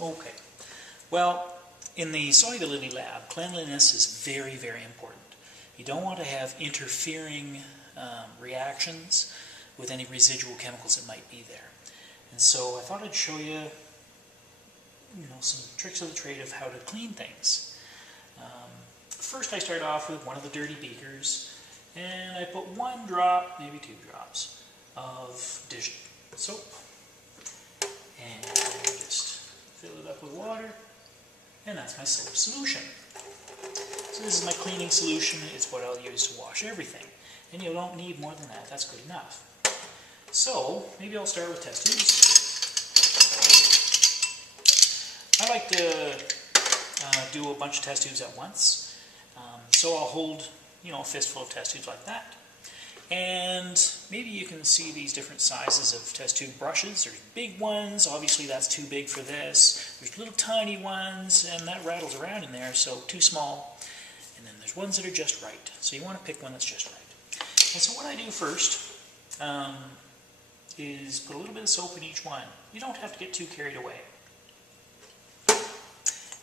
Okay. Well, in the solubility lab, cleanliness is very, very important. You don't want to have interfering reactions with any residual chemicals that might be there. And so I thought I'd show you, some tricks of the trade of how to clean things. First I start off with one of the dirty beakers, and I put 1 drop, maybe 2 drops, of dish soap, and just fill it up with water, and that's my soap solution. So this is my cleaning solution. It's what I'll use to wash everything, and you don't need more than that. That's good enough. So maybe I'll start with test tubes. I like to do a bunch of test tubes at once. So I'll hold, a fistful of test tubes like that. And maybe you can see these different sizes of test tube brushes. There's big ones, obviously that's too big for this. There's little tiny ones, and that rattles around in there, so too small. And then there's ones that are just right. So you want to pick one that's just right. And so what I do first is put a little bit of soap in each one. You don't have to get too carried away.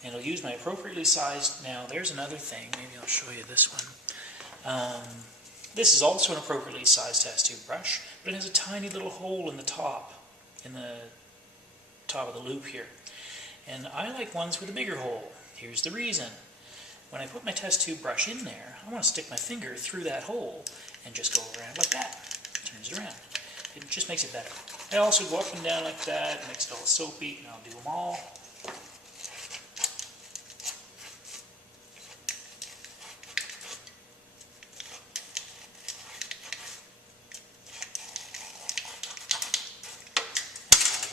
And I'll use my appropriately sized, now there's another thing, maybe I'll show you this one. This is also an appropriately sized test tube brush, but it has a tiny little hole in the top of the loop here. And I like ones with a bigger hole. Here's the reason. When I put my test tube brush in there, I want to stick my finger through that hole and just go around like that. Turns it around. It just makes it better. I also go up and down like that, mix it all soapy, and I'll do them all.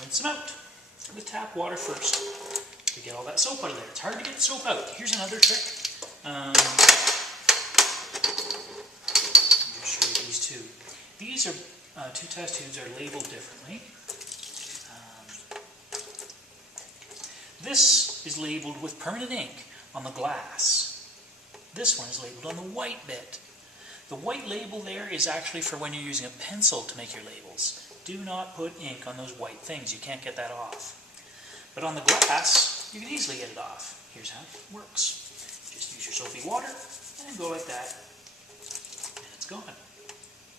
Rinse them out with tap water first to get all that soap out of there. It's hard to get the soap out. Here's another trick. Let me show you these two. These are two test tubes are labeled differently. This is labeled with permanent ink on the glass. This one is labeled on the white bit. The white label there is actually for when you're using a pencil to make your labels. Do not put ink on those white things. You can't get that off. But on the glass, you can easily get it off. Here's how it works. Just use your soapy water and go like that. And it's gone.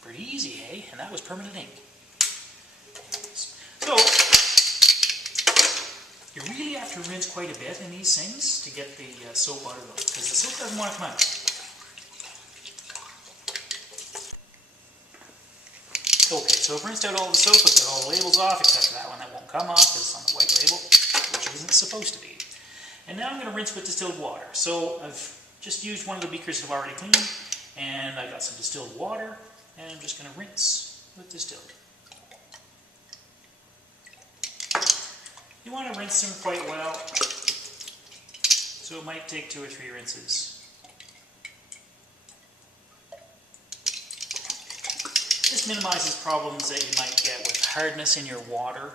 Pretty easy, hey? And that was permanent ink. So, you really have to rinse quite a bit in these things to get the soap out of them, because the soap doesn't want to come out. Okay, so I've rinsed out all the soap, I've got all the labels off, except for that one that won't come off because it's on the white label, which isn't supposed to be. And now I'm going to rinse with distilled water. So I've just used one of the beakers I've already cleaned, and I got some distilled water, and I'm just going to rinse with distilled. You want to rinse them quite well, so it might take 2 or 3 rinses. This minimizes problems that you might get with hardness in your water,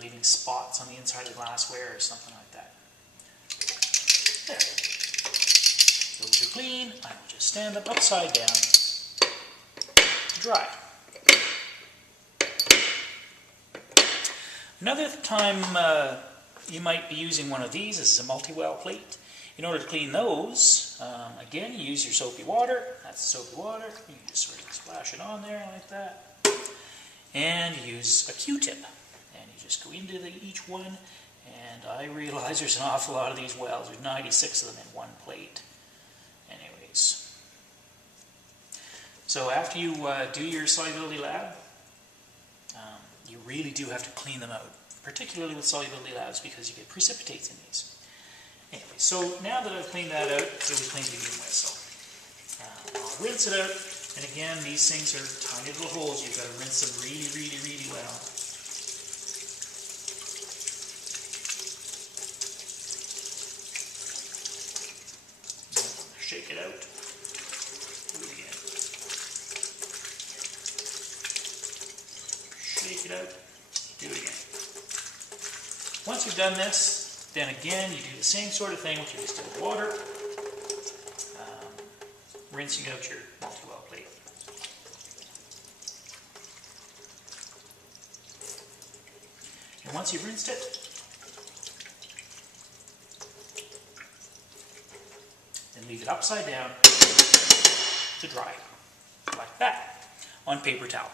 leaving spots on the inside of the glassware or something like that. There. Those are clean. I will just stand them upside down to dry. Another time you might be using one of these. This is a multi-well plate. In order to clean those, again, you use your soapy water. That's the soapy water. You just sort of splash it on there like that. And you use a Q-tip. And you just go into each one. And I realize there's an awful lot of these wells. There's 96 of them in one plate. Anyways. So after you do your solubility lab, you really do have to clean them out. Particularly with solubility labs because you get precipitates in these. Anyway, so now that I've cleaned that out, it was clean to begin with, so I'll rinse it out, and again, these things are tiny little holes. You've got to rinse them really, really, really well. Shake it out. Do it again. Shake it out. Do it again. Once you've done this, then again, you do the same sort of thing with your distilled water, rinsing out your multi-well plate. And once you've rinsed it, and leave it upside down to dry, like that, on paper towel.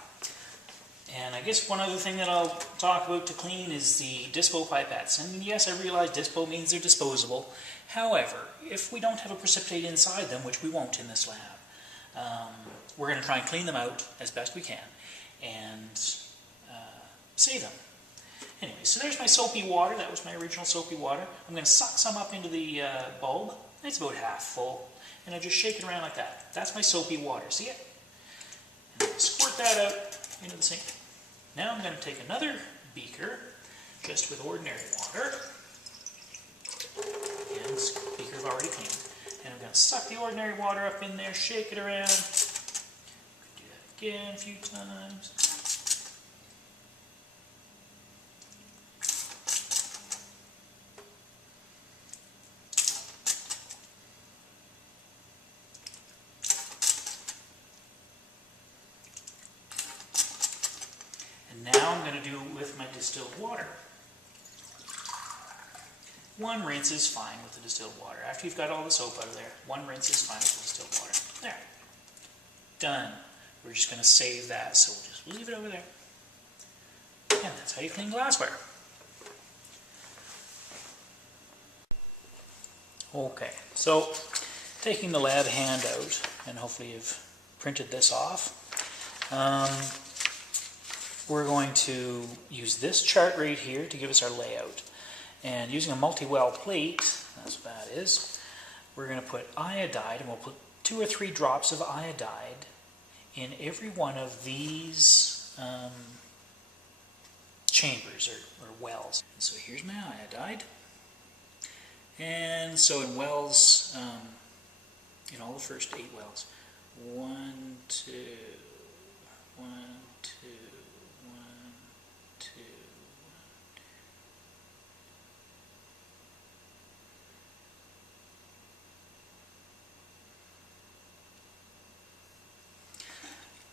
And I guess one other thing that I'll talk about to clean is the dispo pipettes. And yes, I realize dispo means they're disposable. However, if we don't have a precipitate inside them, which we won't in this lab, we're going to try and clean them out as best we can and save them. Anyway, so there's my soapy water. That was my original soapy water. I'm going to suck some up into the bulb. It's about half full. And I just shake it around like that. That's my soapy water. See it? And squirt that out into the sink. Now I'm going to take another beaker, just with ordinary water. And this beaker's already cleaned. And I'm going to suck the ordinary water up in there, shake it around. Do that again a few times. Now I'm going to do it with my distilled water. One rinse is fine with the distilled water. After you've got all the soap out of there, one rinse is fine with the distilled water. There. Done. We're just going to save that, so we'll just leave it over there. And that's how you clean glassware. Okay, so taking the lab handout, and hopefully you've printed this off. We're going to use this chart right here to give us our layout. And using a multi-well plate, that's what that is, we're going to put iodide, and we'll put 2 or 3 drops of iodide in every one of these chambers or wells. So here's my iodide. And so in wells, in all the first 8 wells, 1, 2, 1, 2, 1, 2,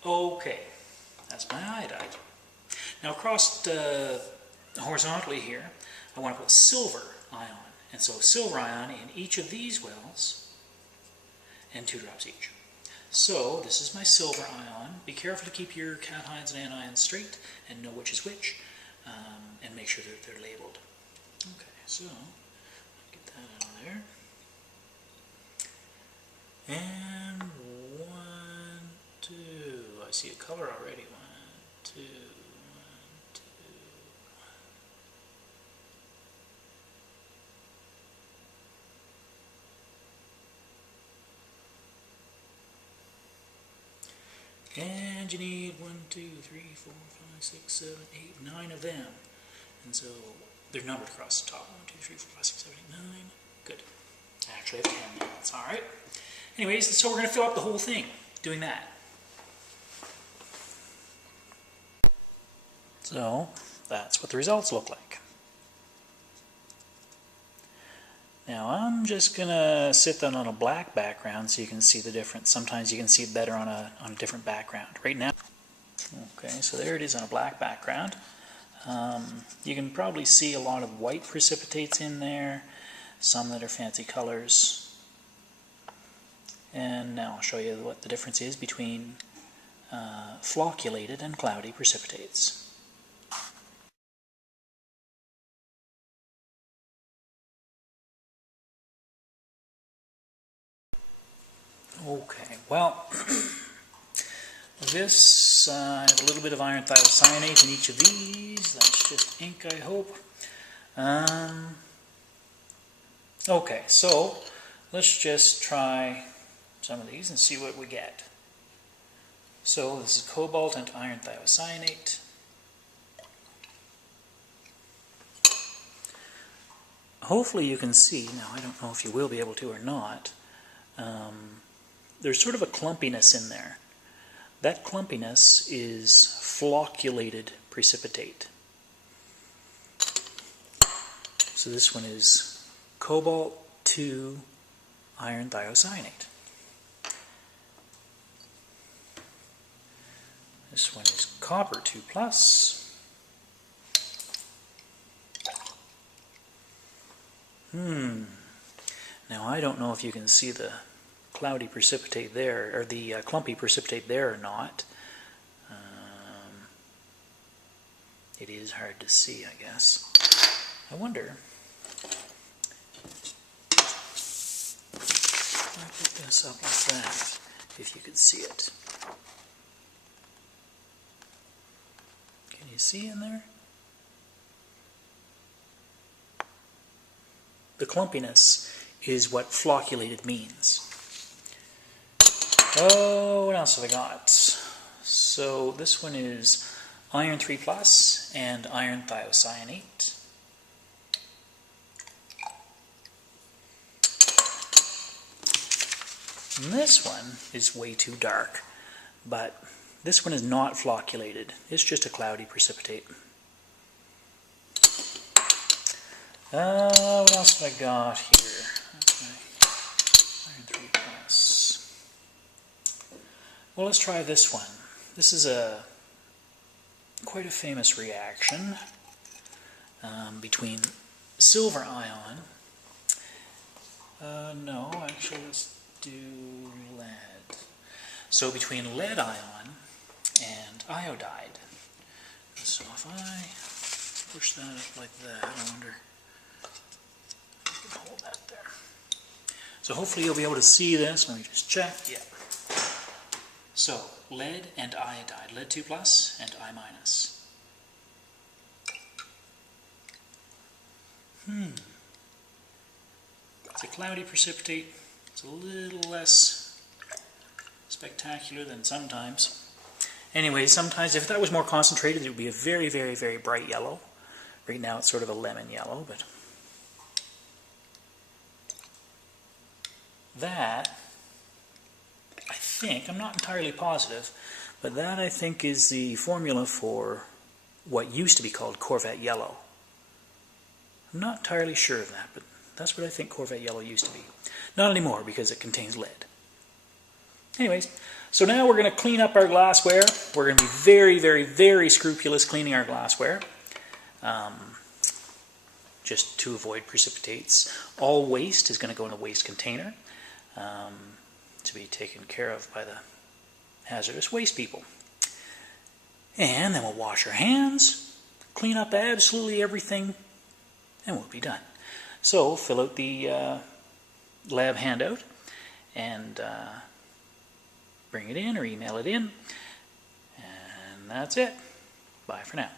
1. Okay, that's my iodide. Now across horizontally here, I want to put silver ion. And so silver ion in each of these wells, and 2 drops each. So this is my silver ion. Be careful to keep your cations and anions straight and know which is which, and make sure that they're labeled. Okay, so get that out of there. And 1, 2. I see a color already. 1, 2. 1, 2. And you need 1, 2, 3, 4, 5, 6, 7, 8, 9 of them. And so they're numbered across the top. 1, 2, 3, 4, 5, 6, 7, 8, 9. Good. I actually have 10 now. That's all right. Anyways, so we're going to fill up the whole thing doing that. So that's what the results look like. Now I'm just going to sit that on a black background so you can see the difference. Sometimes you can see it better on a different background. Right now, okay, so there it is on a black background. You can probably see a lot of white precipitates in there, some that are fancy colors. And now I'll show you what the difference is between flocculated and cloudy precipitates. Okay, well, this, I have a little bit of iron thiocyanate in each of these. That's just ink, I hope. Okay, so let's just try some of these and see what we get. So this is cobalt and iron thiocyanate. Hopefully you can see, now I don't know if you will be able to or not, there's sort of a clumpiness in there. That clumpiness is flocculated precipitate. So this one is cobalt 2 iron thiocyanate. This one is copper 2 plus. Now I don't know if you can see the cloudy precipitate there, or the clumpy precipitate there or not. It is hard to see, I guess. I wonder if I put this up like that, if you could see it. Can you see in there? The clumpiness is what flocculated means. Oh, what else have I got? So this one is iron 3+ and iron thiocyanate. And this one is way too dark, but this one is not flocculated. It's just a cloudy precipitate. What else have I got here? Okay. Iron 3+. Well, let's try this one. This is quite a famous reaction between silver ion. No, actually, let's do lead. So between lead ion and iodide. So if I push that up like that, I wonder if I can hold that there. So hopefully you'll be able to see this. Let me just check. Yeah. So lead and iodide, lead 2+ and I-. It's a cloudy precipitate. It's a little less spectacular than sometimes. Anyway, sometimes if that was more concentrated, it would be a very, very, very bright yellow. Right now it's sort of a lemon yellow, but that, I think, I'm not entirely positive, but that I think is the formula for what used to be called Corvette yellow. I'm not entirely sure of that, but that's what I think Corvette yellow used to be. Not anymore, because it contains lead. Anyways, so now we're going to clean up our glassware. We're going to be very, very, very scrupulous cleaning our glassware, just to avoid precipitates. All waste is going to go in a waste container to be taken care of by the hazardous waste people. And then we'll wash our hands, clean up absolutely everything, and we'll be done. So fill out the lab handout and bring it in or email it in, and that's it. Bye for now.